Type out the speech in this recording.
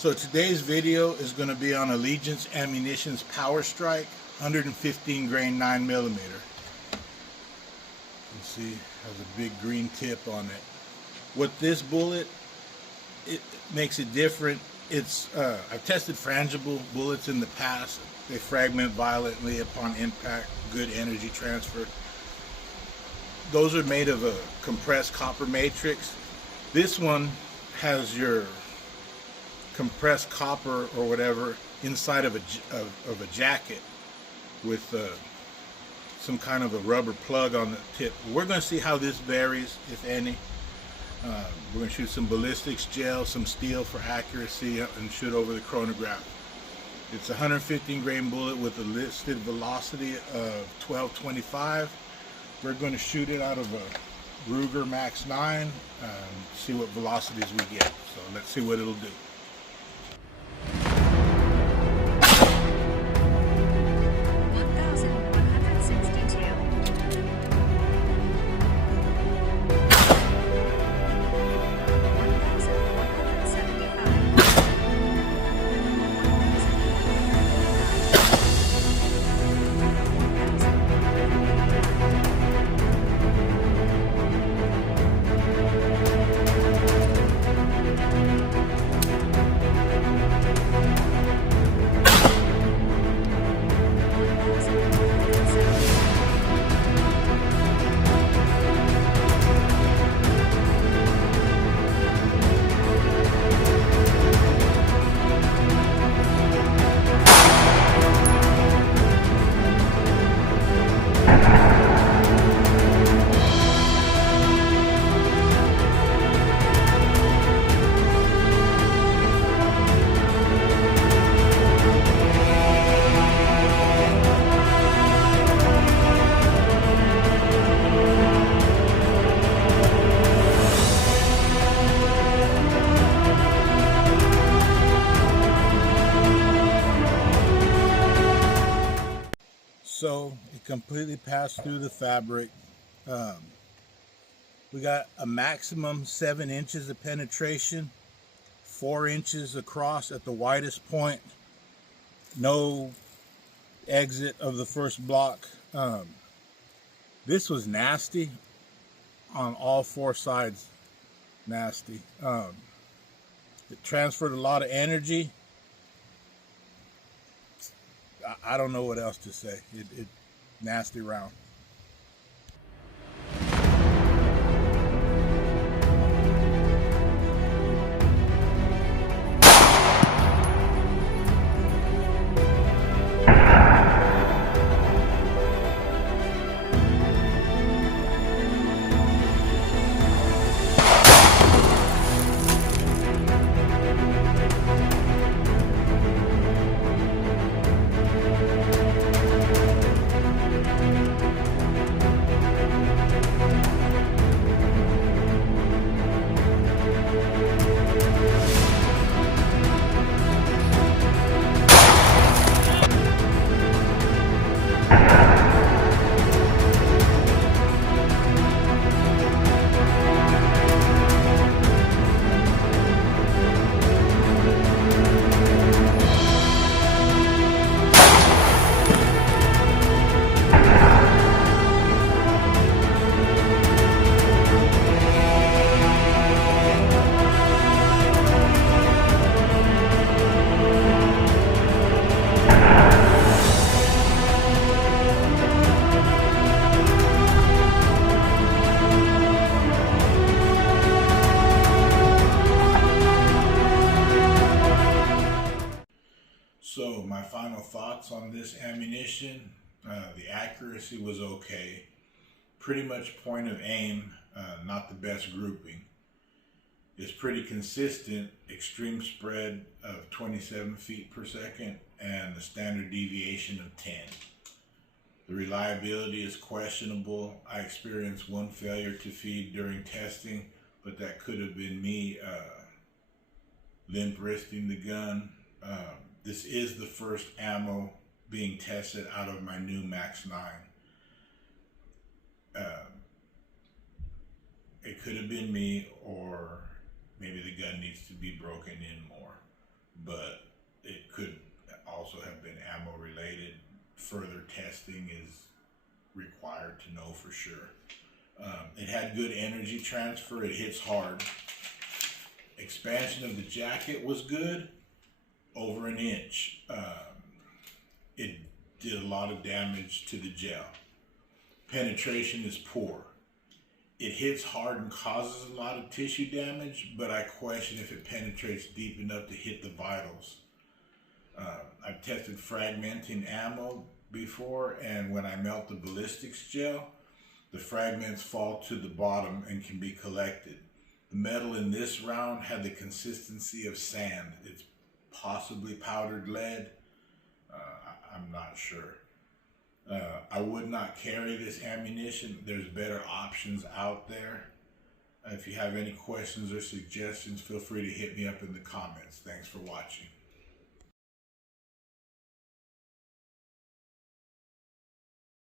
So today's video is going to be on Allegiance Ammunition's PowerStrike 115 grain 9mm. You can see it has a big green tip on it. With this bullet, it makes it different. It's I've tested frangible bullets in the past. They fragment violently upon impact, good energy transfer. Those are made of a compressed copper matrix. This one has your compressed copper or whatever inside of a jacket with some kind of a rubber plug on the tip. We're going to see how this varies, if any. We're going to shoot some ballistics gel, some steel for accuracy, and shoot over the chronograph. It's a 115 grain bullet with a listed velocity of 1225. We're going to shoot it out of a Ruger Max 9, see what velocities we get. So let's see what it'll do. So it completely passed through the fabric. We got a maximum 7 inches of penetration, 4 inches across at the widest point, no exit of the first block. This was nasty on all 4 sides, nasty. It transferred a lot of energy. I don't know what else to say. It nasty round. So my final thoughts on this ammunition, the accuracy was okay. Pretty much point of aim, not the best grouping. It's pretty consistent, extreme spread of 27 feet per second and the standard deviation of 10. The reliability is questionable. I experienced one failure to feed during testing, but that could have been me limp wristing the gun. This is the first ammo being tested out of my new Max 9. It could have been me, or maybe the gun needs to be broken in more. but it could also have been ammo related. Further testing is required to know for sure. It had good energy transfer. It hits hard. Expansion of the jacket was good, over an inch. It did a lot of damage to the gel. Penetration is poor. It hits hard and causes a lot of tissue damage, but I question if it penetrates deep enough to hit the vitals. I've tested fragmenting ammo before, and when I melt the ballistics gel, the fragments fall to the bottom and can be collected. The metal in this round had the consistency of sand. It's possibly powdered lead. I'm not sure. I would not carry this ammunition. There's better options out there. If you have any questions or suggestions, feel free to hit me up in the comments. Thanks for watching.